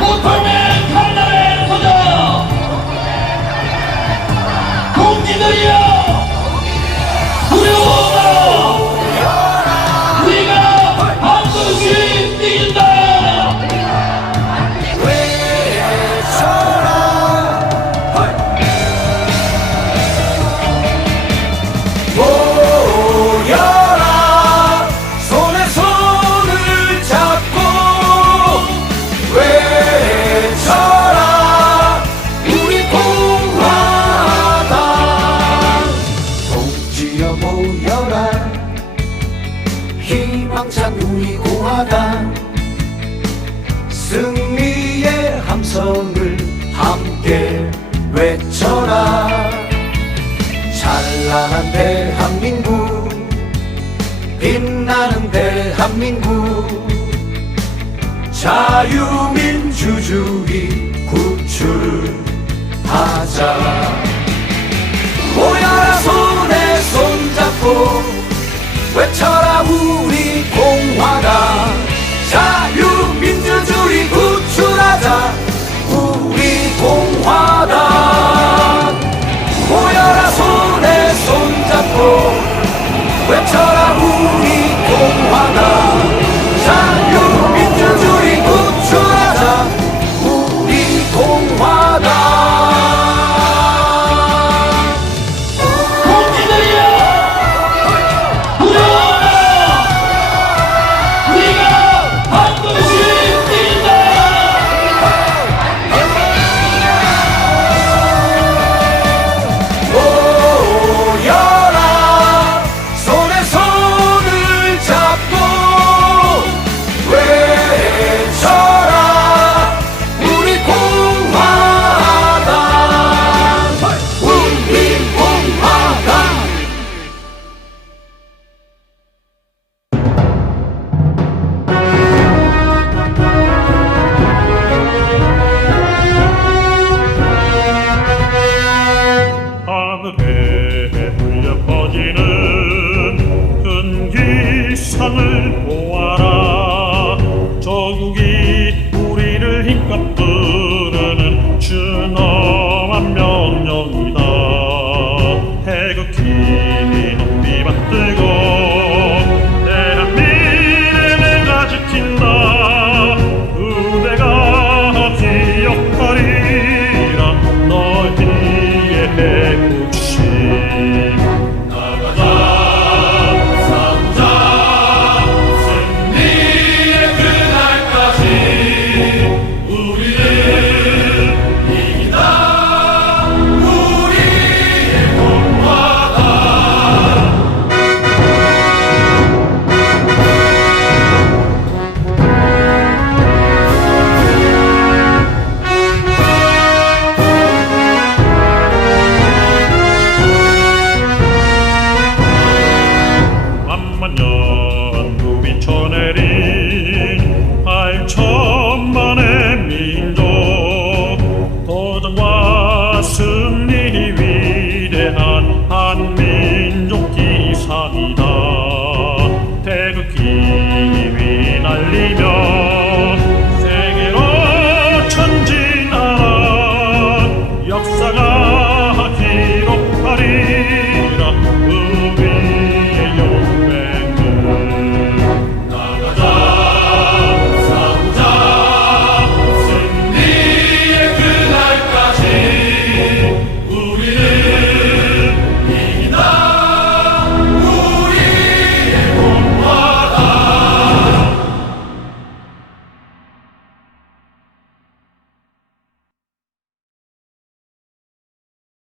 슈퍼맨 칼날의 소자 공기들이여 찬란한 대한민국 빛나는 대한민국. 자유민주주의 구출하자. 모여